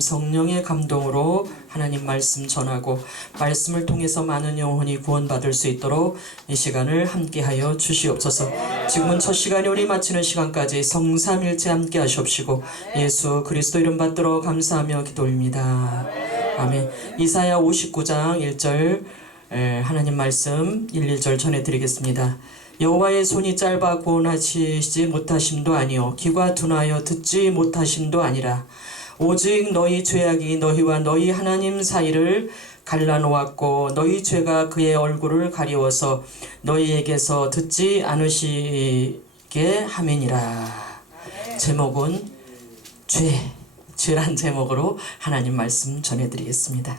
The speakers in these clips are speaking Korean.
성령의 감동으로 하나님 말씀 전하고 말씀을 통해서 많은 영혼이 구원받을 수 있도록 이 시간을 함께하여 주시옵소서. 지금은 첫 시간이 오니 마치는 시간까지 성삼일체 함께 하시옵시고 예수 그리스도 이름 받들어 감사하며 기도입니다. 아멘. 이사야 59장 1절 하나님 말씀 1절 전해드리겠습니다. 여호와의 손이 짧아 구원하시지 못하심도 아니요 귀가 둔하여 듣지 못하심도 아니라 오직 너희 죄악이 너희와 너희 하나님 사이를 갈라놓았고 너희 죄가 그의 얼굴을 가리워서 너희에게서 듣지 않으시게 함이니라. 제목은 죄란 제목으로 하나님 말씀 전해드리겠습니다.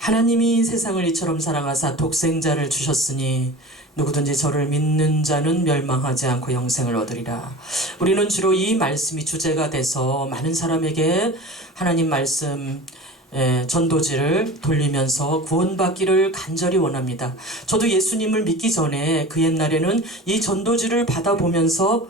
하나님이 세상을 이처럼 사랑하사 독생자를 주셨으니 누구든지 저를 믿는 자는 멸망하지 않고 영생을 얻으리라. 우리는 주로 이 말씀이 주제가 돼서 많은 사람에게 하나님 말씀 전도지를 돌리면서 구원받기를 간절히 원합니다. 저도 예수님을 믿기 전에 그 옛날에는 이 전도지를 받아보면서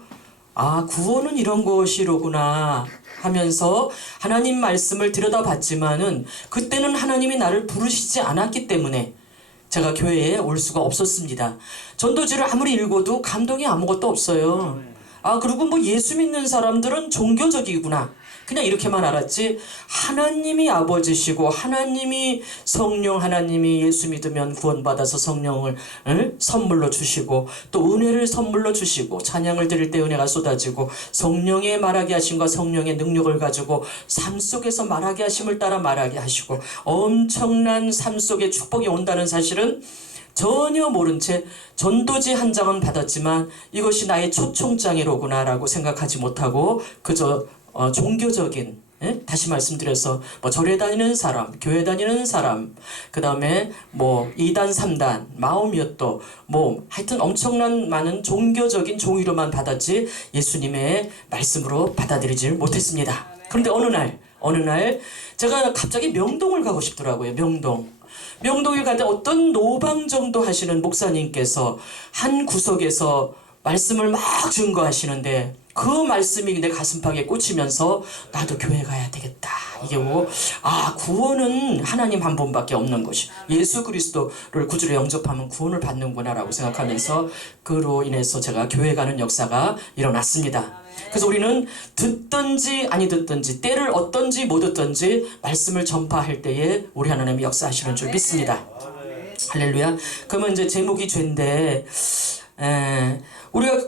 구원은 이런 것이로구나 하면서 하나님 말씀을 들여다봤지만은 그때는 하나님이 나를 부르시지 않았기 때문에 제가 교회에 올 수가 없었습니다. 전도지를 아무리 읽어도 감동이 아무것도 없어요. 그리고 뭐 예수 믿는 사람들은 종교적이구나 그냥 이렇게만 알았지, 하나님이 아버지시고 하나님이 성령, 하나님이 예수 믿으면 구원받아서 성령을 선물로 주시고 또 은혜를 선물로 주시고 찬양을 드릴 때 은혜가 쏟아지고 성령의 말하게 하심과 성령의 능력을 가지고 삶 속에서 말하게 하심을 따라 말하게 하시고 엄청난 삶 속에 축복이 온다는 사실은 전혀 모른 채 전도지 한 장은 받았지만 이것이 나의 초청장이로구나 라고 생각하지 못하고 그저 종교적인, 다시 말씀드려서 뭐 절에 다니는 사람, 교회 다니는 사람, 그 다음에 뭐 2단 3단 마음이었도 뭐 하여튼 엄청난 많은 종교적인 종이로만 받았지 예수님의 말씀으로 받아들이질 못했습니다. 그런데 어느 날 제가 갑자기 명동을 가고 싶더라고요. 명동에 가는데 어떤 노방정도 하시는 목사님께서 한 구석에서 말씀을 막 증거하시는데 그 말씀이 내 가슴팍에 꽂히면서 나도 교회 가야 되겠다. 이게 뭐 구원은 하나님 한 분밖에 없는 것이 예수 그리스도를 구주로 영접하면 구원을 받는구나 라고 생각하면서 그로 인해서 제가 교회 가는 역사가 일어났습니다. 그래서 우리는 듣든지 아니 듣든지 때를 얻든지 못 얻든지 말씀을 전파할 때에 우리 하나님이 역사하시는 줄 믿습니다. 할렐루야. 그러면 이제 제목이 죄인데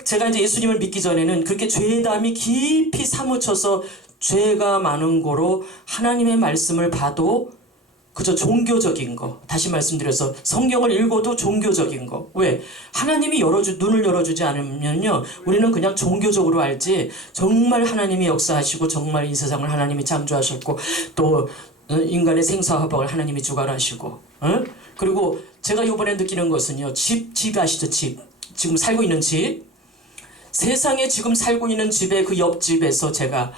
제가 이제 예수님을 믿기 전에는 그렇게 죄담이 깊이 사무쳐서 죄가 많은 거로 하나님의 말씀을 봐도 그저 종교적인 거, 다시 말씀드려서 성경을 읽어도 종교적인 거. 왜? 하나님이 눈을 열어주지 않으면요 우리는 그냥 종교적으로 알지 정말 하나님이 역사하시고 정말 이 세상을 하나님이 창조하셨고 또 인간의 생사화복을 하나님이 주관하시고 그리고 제가 이번에 느끼는 것은요 집 아시죠? 집 지금 살고 있는 집, 세상에 지금 살고 있는 집의 그 옆집에서 제가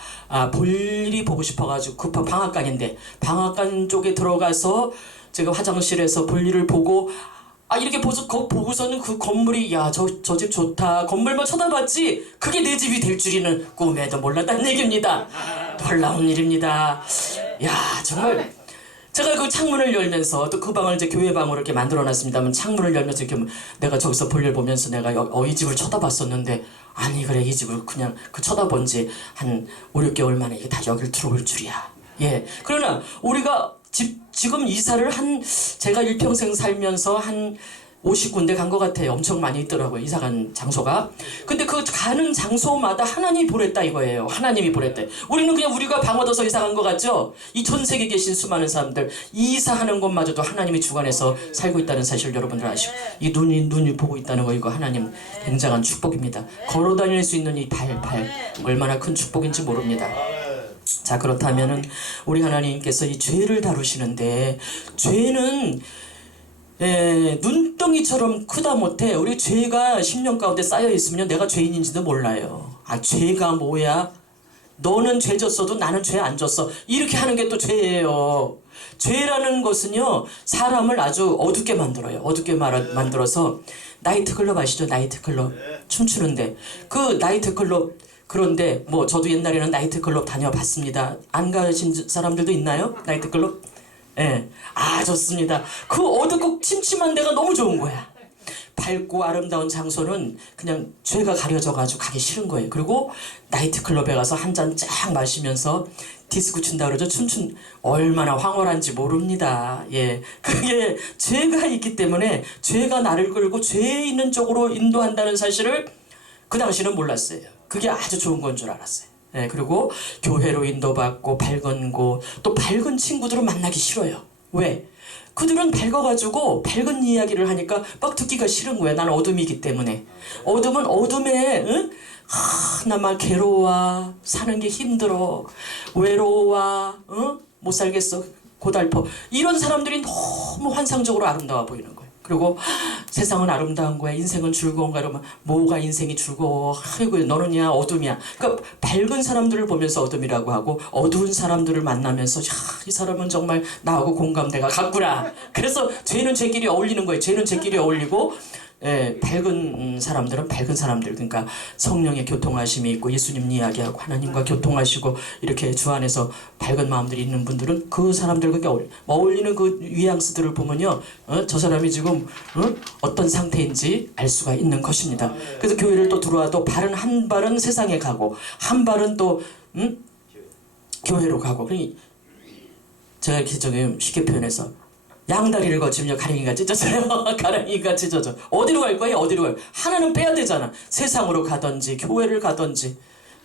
볼일이 보고 싶어가지고 급한 방앗간인데 방앗간 쪽에 들어가서 제가 화장실에서 볼일을 보고 이렇게 보고서는 그 건물이 저 집 좋다 건물만 쳐다봤지 그게 내 집이 될 줄이는 꿈에도 몰랐다는 얘기입니다. 놀라운 일입니다. 정말 제가 그 창문을 열면서 또 그 방을 이제 교회 방으로 이렇게 만들어놨습니다만 창문을 열면서 이렇게 내가 저기서 볼일 보면서 내가 이 집을 쳐다봤었는데 그래 이 집을 그냥 쳐다본 지 한 5, 6개월 만에 이게 다 여길 들어올 줄이야. 그러나 우리가 지금 이사를 제가 일평생 살면서 한 50군데 간 것 같아요. 엄청 많이 있더라고요. 이사 간 장소가. 근데 그 가는 장소마다 하나님이 보냈다 이거예요. 하나님이 보냈다. 우리는 그냥 우리가 방 얻어서 이사 간 것 같죠? 이 전 세계에 계신 수많은 사람들 이사하는 것마저도 하나님이 주관해서 살고 있다는 사실 여러분들 아시고 이 눈이 보고 있다는 거 이거 하나님 굉장한 축복입니다. 걸어 다닐 수 있는 이 발 얼마나 큰 축복인지 모릅니다. 자, 그렇다면은 우리 하나님께서 이 죄를 다루시는데 죄는 눈덩이처럼 크다 못해 우리 죄가 심령 가운데 쌓여 있으면 내가 죄인인지도 몰라요. 죄가 뭐야? 너는 죄 졌어도 나는 죄 안 졌어. 이렇게 하는 게 또 죄예요. 죄라는 것은요 사람을 아주 어둡게 만들어요. 어둡게 만들어서 나이트클럽 아시죠? 나이트클럽 춤추는데 그 나이트클럽 그런데 뭐 저도 옛날에는 나이트클럽 다녀봤습니다. 안 가신 사람들도 있나요? 나이트클럽? 예. 아, 좋습니다. 그 어둡고 침침한 데가 너무 좋은 거야. 밝고 아름다운 장소는 그냥 죄가 가려져가지고 가기 싫은 거예요. 그리고 나이트클럽에 가서 한 잔 쫙 마시면서 디스코 춘다 그러죠. 얼마나 황홀한지 모릅니다. 예, 그게 죄가 있기 때문에 죄가 나를 끌고 죄 있는 쪽으로 인도한다는 사실을 그 당시는 몰랐어요. 그게 아주 좋은 건 줄 알았어요. 예, 그리고 교회로 인도받고 밝은 곳, 또 밝은 친구들을 만나기 싫어요. 왜? 그들은 밝아가지고 밝은 이야기를 하니까 막 듣기가 싫은 거야. 나는 어둠이기 때문에. 어둠은 어둠에, 응? 나 막 괴로워, 사는 게 힘들어, 외로워, 응? 못 살겠어, 고달퍼. 이런 사람들이 너무 환상적으로 아름다워 보이는 거예요. 그리고 세상은 아름다운 거야, 인생은 즐거운가 이러면 뭐가 인생이 즐거워, 아이고 너는야 어둠이야. 그러니까 밝은 사람들을 보면서 어둠이라고 하고 어두운 사람들을 만나면서 이 사람은 정말 나하고 공감대가 같구나. 그래서 죄는 죄끼리 어울리는 거예요. 죄는 죄끼리 어울리고 예, 밝은 사람들은 밝은 사람들, 그러니까 성령의 교통하심이 있고 예수님 이야기하고 하나님과 교통하시고 이렇게 주 안에서 밝은 마음들이 있는 분들은 그 사람들과 어울리는 그 뉘앙스들을 보면요, 저 사람이 지금 어떤 상태인지 알 수가 있는 것입니다. 그래서 교회를 또 들어와도 발은 한 발은 세상에 가고 한 발은 또 교회로 가고. 그러니 제가 이렇게 저기 쉽게 표현해서 양다리를 거치며 가랭이가 찢어져요. 가랭이가 찢어져. 어디로 갈 거예요? 어디로 갈 거예요? 하나는 빼야 되잖아. 세상으로 가든지 교회를 가든지.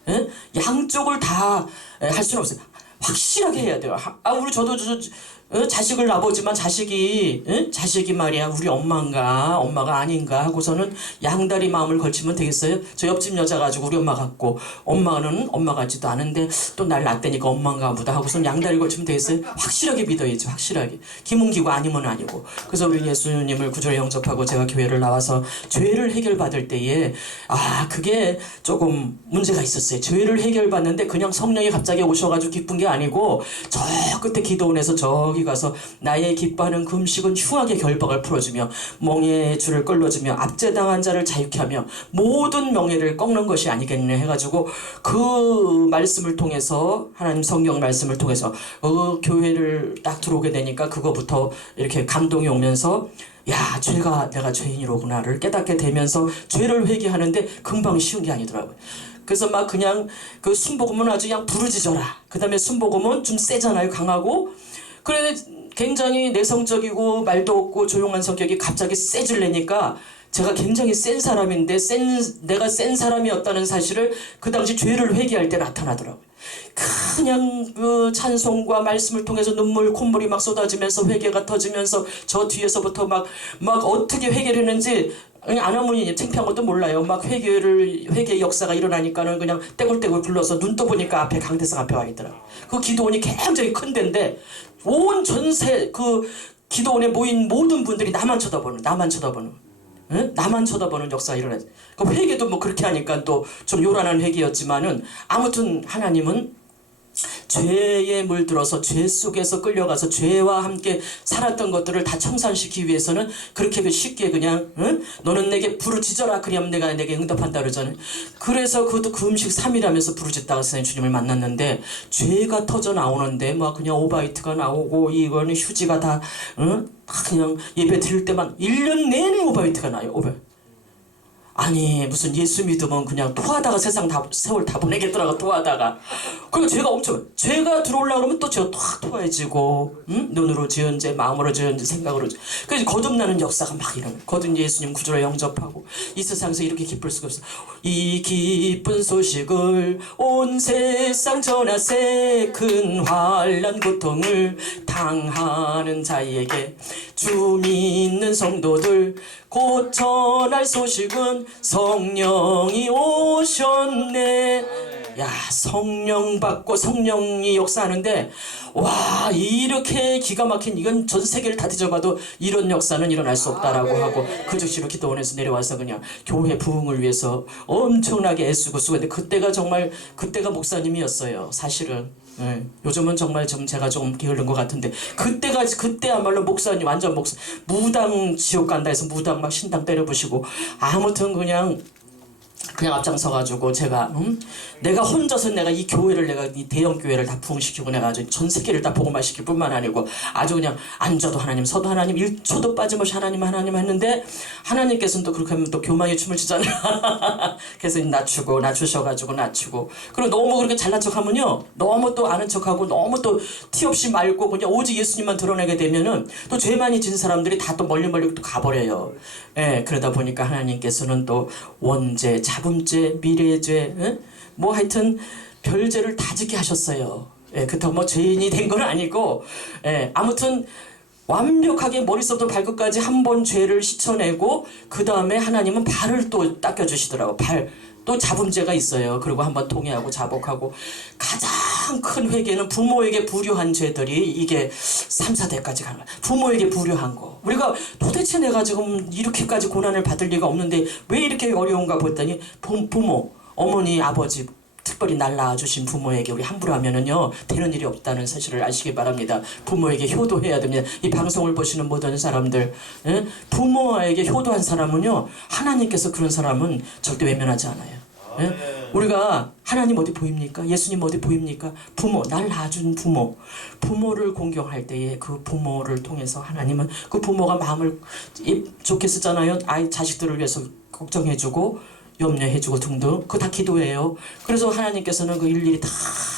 에? 양쪽을 다 할 수는 없어요. 확실하게 해야 돼요. 우리 저도 자식을 낳아보지만 자식이 말이야 우리 엄마가 아닌가 하고서는 양다리 마음을 걸치면 되겠어요? 저 옆집 여자 가지고 우리 엄마 같고 엄마는 엄마 같지도 않은데 또 날 낳았다니까 엄마인가 보다 하고서는 양다리 걸치면 되겠어요? 확실하게 믿어야죠. 확실하게. 기문기고 아니면 아니고. 그래서 우리 예수님을 구주로 영접하고 제가 교회를 나와서 죄를 해결받을 때에 그게 조금 문제가 있었어요. 죄를 해결받는데 그냥 성령이 갑자기 오셔가지고 기쁜 게 아니고 저 끝에 기도원에서 저기 가서 나의 기뻐하는 그 음식은 흉악의 결박을 풀어주며 멍에의 줄을 끌어주며 압제당한 자를 자유케 하며 모든 명예를 꺾는 것이 아니겠네 해가지고 그 말씀을 통해서 하나님 성경 말씀을 통해서 교회를 딱 들어오게 되니까 그거부터 이렇게 감동이 오면서 내가 죄인이로구나를 깨닫게 되면서 죄를 회개하는데 금방 쉬운 게 아니더라고요. 그래서 막 그냥 그 순복음은 아주 그냥 부르짖어라. 그 다음에 순복음은 좀 세잖아요. 강하고. 그래 굉장히 내성적이고 말도 없고 조용한 성격이 갑자기 세질래니까 제가 굉장히 센 사람인데 내가 센 사람이었다는 사실을 그 당시 죄를 회개할 때 나타나더라고요. 그냥 그 찬송과 말씀을 통해서 콧물이 막 쏟아지면서 회개가 터지면서 저 뒤에서부터 막 어떻게 회개를 했는지 안 하면 창피한 것도 몰라요. 막 회개 역사가 일어나니까는 그냥 떼굴떼굴 굴러서 눈 떠보니까 앞에 강대상 앞에 와 있더라고요. 그 기도원이 굉장히 큰 데인데 온 전세 그 기도원에 모인 모든 분들이 나만 쳐다보는 응? 나만 쳐다보는 역사가 일어나요. 그 회개도 뭐 그렇게 하니까 또 좀 요란한 회개였지만은 아무튼 하나님은 죄에 물들어서 죄 속에서 끌려가서 죄와 함께 살았던 것들을 다 청산시키기 위해서는 그렇게 쉽게 그냥 너는 내게 부르짖어라 그리하면 내가 내게 응답한다 그러잖아요. 그래서 그 음식 3일 하면서 부르짖다가 선생님 주님을 만났는데 죄가 터져 나오는데 막 그냥 오바이트가 나오고 이거는 휴지가 다 그냥 예배 드릴 때만 1년 내내 오바이트가 나요. 아니 무슨 예수 믿으면 그냥 토하다가 세월 다 보내겠더라고. 토하다가. 그리고 죄가 들어오려고 그러면 또 죄가 탁 토해지고 눈으로 지은 죄, 마음으로 지은 죄, 생각으로 그래서 거듭나는 역사가 막 거듭 예수님 구주로 영접하고 이 세상에서 이렇게 기쁠 수가 없어. 이 기쁜 소식을 온 세상 전하세 큰 환난 고통을 당하는 자에게 주 믿는 성도들 곧 전할 소식은 성령이 오셨네. 성령 받고 성령이 역사하는데 이렇게 기가 막힌 이건 전 세계를 다 뒤져봐도 이런 역사는 일어날 수 없다라고 하고 그 즉시로 기도원에서 내려와서 그냥 교회 부흥을 위해서 엄청나게 애쓰고 쓰고 그때가 목사님이었어요. 사실은. 요즘은 정말 제가 좀 게으른 것 같은데 그때야말로 목사님 완전 무당 지옥 간다 해서 무당 막 신당 때려부시고 아무튼 그냥 그냥 앞장서가지고 제가 내가 혼자서 내가 이 교회를 내가 이 대형 교회를 다 부흥시키고 내가 아주 전 세계를 다 복음화시킬 뿐만 아니고 아주 그냥 앉아도 하나님 서도 하나님 1초도 빠짐없이 하나님 했는데 하나님께서는 또 그렇게 하면 또 교만의 춤을 추잖아요. 그래서 낮추셔가지고 그리고 너무 그렇게 잘난 척하면요 너무 또 아는 척하고 너무 또 티 없이 말고 그냥 오직 예수님만 드러내게 되면은 또 죄 많이 진 사람들이 다 또 멀리 또 가버려요. 예, 그러다 보니까 하나님께서는 또 원죄, 자범죄, 미래죄, 뭐 하여튼 별죄를 다 짓게 하셨어요. 예, 그렇다고 뭐 죄인이 된 건 아니고, 예, 아무튼 완벽하게 머릿속부터 발끝까지 한 번 죄를 씻어내고 그 다음에 하나님은 발을 또 닦여주시더라고. 또 자범죄가 있어요. 그리고 한번 통회하고 자복하고 가장 큰 회개는 부모에게 불효한 죄들이 이게 3, 4대까지 가는 거야. 부모에게 불효한 거. 우리가 도대체 내가 지금 이렇게까지 고난을 받을 리가 없는데 왜 이렇게 어려운가 봤더니 부모, 어머니, 아버지 특별히 날 낳아주신 부모에게 우리 함부로 하면은요 되는 일이 없다는 사실을 아시기 바랍니다. 부모에게 효도해야 됩니다. 이 방송을 보시는 모든 사람들, 부모에게 효도한 사람은요 하나님께서 그런 사람은 절대 외면하지 않아요. 우리가 하나님 어디 보입니까? 예수님 어디 보입니까? 부모, 날 낳아준 부모를 공경할 때에 그 부모를 통해서 하나님은 그 부모가 마음을 좋게 쓰잖아요. 아이 자식들을 위해서 걱정해주고 염려해주고 등등 그거 다 기도예요. 그래서 하나님께서는 그 일일이 다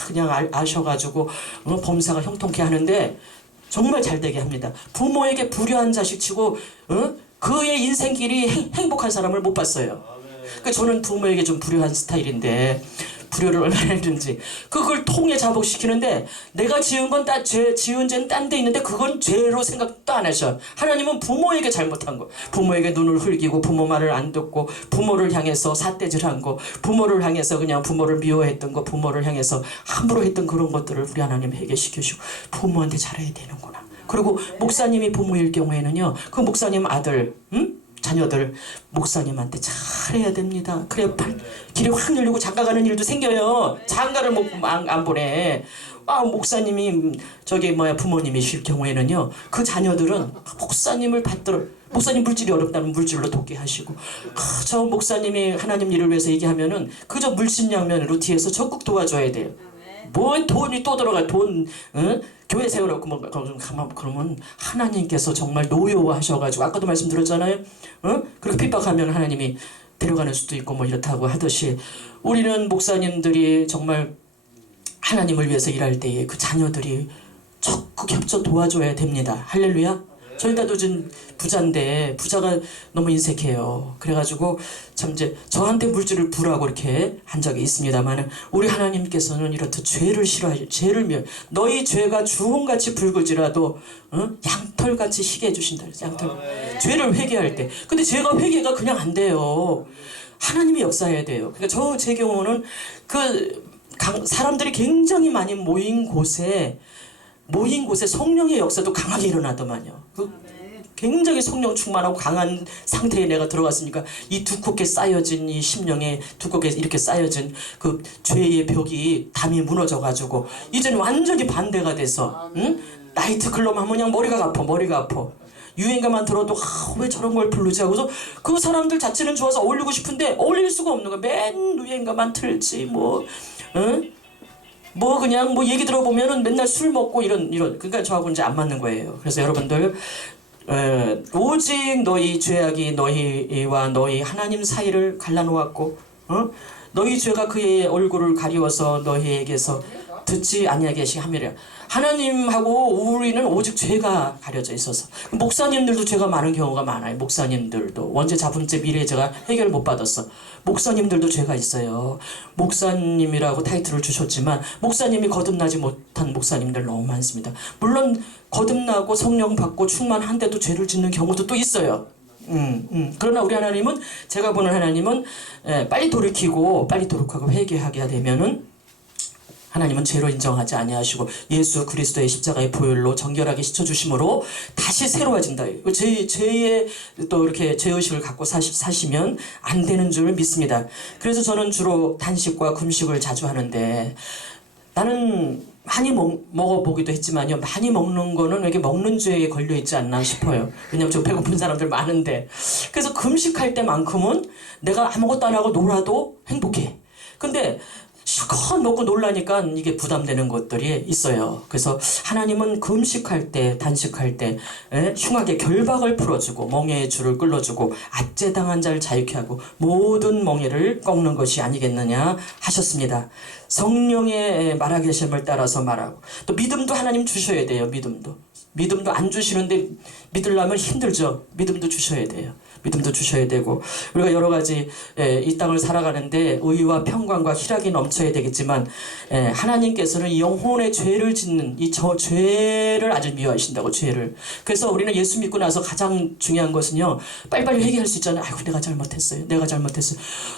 그냥 아셔가지고 범사가 형통케 하는데 정말 잘되게 합니다. 부모에게 불효한 자식치고 그의 인생길이 행복한 사람을 못 봤어요. 그러니까 저는 부모에게 좀 불효한 스타일인데 불효를 얼마나 했는지 그걸 통해 자복시키는데 내가 지은 건 지은 죄는 딴 데 있는데 그건 죄로 생각도 안 하셔. 하나님은 부모에게 잘못한 거, 부모에게 눈을 흘기고 부모 말을 안 듣고 부모를 향해서 삿대질한 거, 부모를 향해서 그냥 부모를 미워했던 거, 부모를 향해서 함부로 했던 그런 것들을 우리 하나님 해결시키시고 부모한테 잘해야 되는구나. 그리고 목사님이 부모일 경우에는요 그 목사님 아들 자녀들 목사님한테 잘해야 됩니다. 그래야 길이 확 열리고 장가가는 일도 생겨요. 장가를 안 보내. 목사님이 부모님이실 경우에는요 그 자녀들은 목사님을 받들어 목사님 물질이 어렵다면 물질로 돕게 하시고 저 목사님이 하나님 일을 위해서 얘기하면은 그저 물심양면으로 뒤에서 적극 도와줘야 돼요. 뭐 돈이 또 들어가 교회 세우라고 그러면 하나님께서 정말 노여워하셔가지고 아까도 말씀드렸잖아요. 그렇게 핍박하면 하나님이 데려가는 수도 있고 뭐 이렇다고 하듯이 우리는 목사님들이 정말 하나님을 위해서 일할 때에 그 자녀들이 적극 협조 도와줘야 됩니다. 할렐루야. 저희 다도 좀 부자인데 부자가 너무 인색해요. 그래가지고 참 이제 저한테 물질을 부라고 이렇게 한 적이 있습니다만 우리 하나님께서는 이렇듯 죄를 싫어하시 죄를 너희 죄가 주홍같이 붉을지라도 양털같이 희게 해주신다. 양털 죄를 회개할 때. 근데 죄가 회개가 그냥 안 돼요. 하나님이 역사해야 돼요. 그러니까 제 경우는 사람들이 굉장히 많이 모인 곳에 성령의 역사도 강하게 일어나더만요. 굉장히 성령 충만하고 강한 상태에 내가 들어갔으니까 이 두껍게 쌓여진 이 심령에 두껍게 이렇게 쌓여진 그 죄의 벽이 담이 무너져가지고 이제는 완전히 반대가 돼서 나이트클럽 하면 그냥 머리가 아파. 유행가만 들어도 왜 저런 걸 부르지 하고서 그 사람들 자체는 좋아서 어울리고 싶은데 어울릴 수가 없는 거야. 맨 유행가만 틀지 그냥 얘기 들어보면은 맨날 술 먹고 이런 그러니까 저하고는 이제 안 맞는 거예요. 그래서 여러분들 오직 너희 죄악이 너희와 너희 하나님 사이를 갈라놓았고 너희 죄가 그의 얼굴을 가리워서 너희에게서 듣지 아니하게 하시함이라. 하나님하고 우리는 오직 죄가 가려져 있어서 목사님들도 죄가 많은 경우가 많아요. 목사님들도 원죄, 자범죄, 미래죄가 해결 못 받았어. 목사님들도 죄가 있어요. 목사님이라고 타이틀을 주셨지만 목사님이 거듭나지 못한 목사님들 너무 많습니다. 물론 거듭나고 성령 받고 충만한데도 죄를 짓는 경우도 또 있어요. 그러나 우리 하나님은 제가 보는 하나님은 빨리 돌이키고 빨리 돌이키고 회개하게 되면은 하나님은 죄로 인정하지 아니하시고 예수 그리스도의 십자가의 보혈로 정결하게 씻어주심으로 다시 새로워진다. 죄의 또 이렇게 죄의식을 갖고 사시면 안 되는 줄 믿습니다. 그래서 저는 주로 단식과 금식을 자주 하는데 나는 많이 먹어보기도 했지만요. 많이 먹는 거는 이게 먹는 죄에 걸려 있지 않나 싶어요. 왜냐면 좀 배고픈 사람들 많은데. 그래서 금식할 때만큼은 내가 아무것도 안 하고 놀아도 행복해. 근데 실컷 먹고 놀라니까 이게 부담되는 것들이 있어요. 그래서 하나님은 금식할 때, 단식할 때 흉악의 결박을 풀어주고 멍에의 줄을 끌어주고 압제당한 자를 자유케 하고 모든 멍에를 꺾는 것이 아니겠느냐 하셨습니다. 성령의 말하계심을 따라서 말하고 또 믿음도 하나님 주셔야 돼요. 믿음도 안 주시는데 믿으려면 힘들죠. 믿음도 주셔야 돼요. 믿음도 주셔야 되고 우리가 여러 가지 이 땅을 살아가는데 의와 평강과 희락이 넘쳐야 되겠지만 하나님께서는 영혼의 죄를 짓는 이 죄를 아주 미워하신다고. 죄를. 그래서 우리는 예수 믿고 나서 가장 중요한 것은요, 빨리빨리 회개할 수 있잖아요. 아이고 내가 잘못했어요.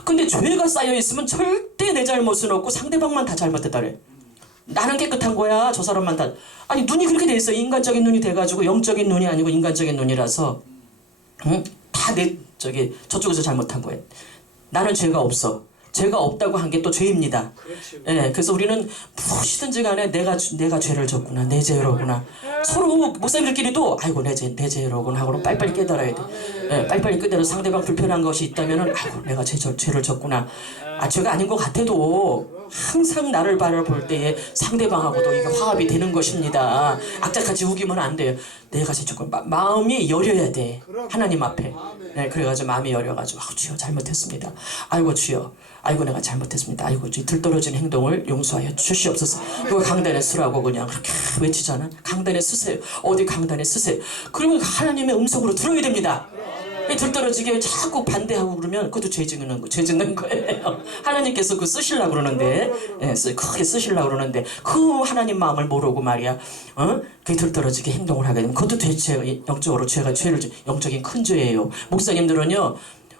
근데 죄가 쌓여 있으면 절대 내 잘못은 없고 상대방만 다 잘못했다 그래. 나는 깨끗한 거야. 저 사람만 다. 아니 눈이 그렇게 돼 있어요. 인간적인 눈이 돼가지고 영적인 눈이 아니고 인간적인 눈이라서 다 저쪽에서 잘못한 거예요. 나는 죄가 없어. 죄가 없다고 한 게 또 죄입니다. 예, 그래서 우리는 무엇이든지 간에 내가 죄를 졌구나. 내 죄로구나. 서로 목사님들끼리도 아이고 내 죄로구나 하고 빨리빨리 깨달아야 돼. 예, 빨리빨리 깨달아 상대방 불편한 것이 있다면은 아이고 내가 죄를 졌구나. 죄가 아닌 것 같아도 항상 나를 바라볼 때에 상대방하고도 이게 화합이 되는 것입니다. 악착같이 우기면 안 돼요. 내가 죄졌고 마음이 여려야 돼. 하나님 앞에. 네, 그래가지고 마음이 여려가지고 주여 잘못했습니다. 아이고 주여. 아이고 내가 잘못했습니다. 아이고 들떨어진 행동을 용서하여 주시옵소서. 그거 강단에 쓰라고 그냥 그렇게 외치잖아. 강단에 쓰세요. 어디 강단에 쓰세요. 그러면 하나님의 음성으로 들어야 됩니다. 들떨어지게 자꾸 반대하고 그러면 그것도 죄 짓는 거예요. 하나님께서 그거 쓰시려고 그러는데, 크게 쓰시려고 그러는데, 그 하나님 마음을 모르고 말이야, 그게 들떨어지게 행동을 하게 되면 그것도 영적으로 영적인 큰 죄예요. 목사님들은요,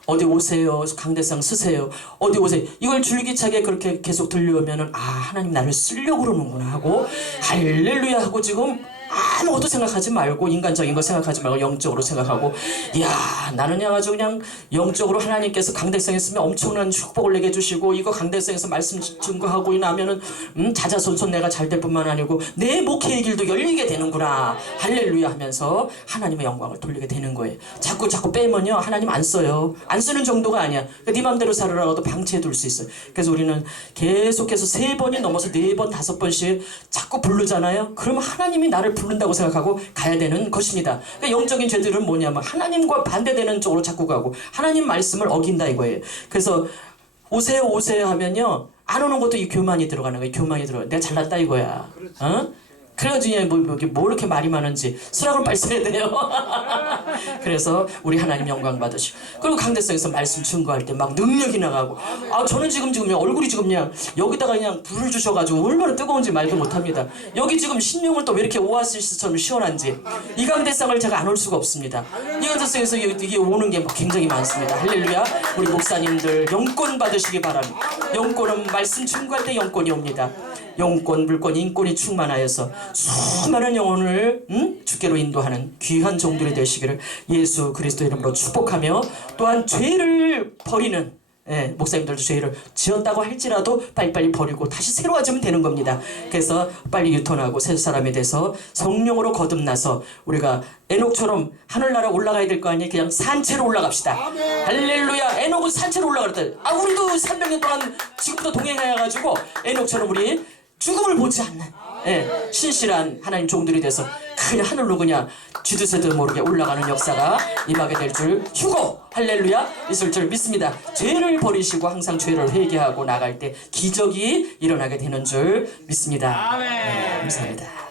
어디 오세요. 강대상 쓰세요. 어디 오세요. 이걸 줄기차게 그렇게 계속 들려오면은 하나님 나를 쓰려고 그러는구나 하고 할렐루야 하고 지금 아무것도 생각하지 말고 인간적인 거 생각하지 말고 영적으로 생각하고 나는 아주 그냥 영적으로 하나님께서 강대상에 쓰면 엄청난 축복을 내게 주시고 이거 강대상에서 말씀 증거하고 나면은 자자손손 내가 잘 될 뿐만 아니고 내 목회의 길도 열리게 되는구나 할렐루야 하면서 하나님의 영광을 돌리게 되는 거예요. 자꾸 빼면요 하나님 안 써요. 안 쓰는 정도가 아니야. 네 맘대로 살으라고도 방치해 둘 수 있어요. 그래서 우리는 계속해서 3번이 넘어서 4번 5번씩 자꾸 부르잖아요. 그러면 하나님이 나를 부른다고 생각하고 가야 되는 것입니다. 그러니까 영적인 죄들은 뭐냐면 하나님과 반대되는 쪽으로 자꾸 가고 하나님 말씀을 어긴다 이거예요. 그래서 오세요 하면요 안 오는 것도 이 교만이 들어가는 거예요. 내가 잘났다 이거야. 그래가지고 뭐 이렇게 말이 많은지 수락을 빨리 써야 돼요. 그래서 우리 하나님 영광 받으시고 그리고 강대성에서 말씀 증거할 때 막 능력이 나가고 저는 지금 얼굴이 지금 그냥 여기다가 그냥 불을 주셔가지고 얼마나 뜨거운지 말도 못합니다. 여기 지금 신명을 또 왜 이렇게 오아시스처럼 시원한지 이 강대성을 제가 안 올 수가 없습니다. 이 강대성에서 이게 오는 게 굉장히 많습니다. 할렐루야. 우리 목사님들 영권 받으시기 바랍니다. 영권은 말씀 증거할 때 영권이 옵니다. 영권, 물권, 인권이 충만하여서 수많은 영혼을 주께로 인도하는 귀한 종들이 되시기를 예수 그리스도 이름으로 축복하며 또한 죄를 버리는 목사님들도 죄를 지었다고 할지라도 빨리빨리 버리고 다시 새로워지면 되는 겁니다. 그래서 빨리 유턴하고 새 사람이 돼서 성령으로 거듭나서 우리가 에녹처럼 하늘나라 올라가야 될 거 아니에요. 그냥 산채로 올라갑시다. 할렐루야. 에녹은 산채로 올라갔다. 우리도 300년 동안 지금부터 동행해가지고 에녹처럼 우리 죽음을 보지 않는 신실한 하나님 종들이 돼서 그냥 하늘로 그냥 쥐두새도 모르게 올라가는 역사가 임하게 될 줄 휴고 할렐루야 있을 줄 믿습니다. 죄를 버리시고 항상 죄를 회개하고 나갈 때 기적이 일어나게 되는 줄 믿습니다. 감사합니다.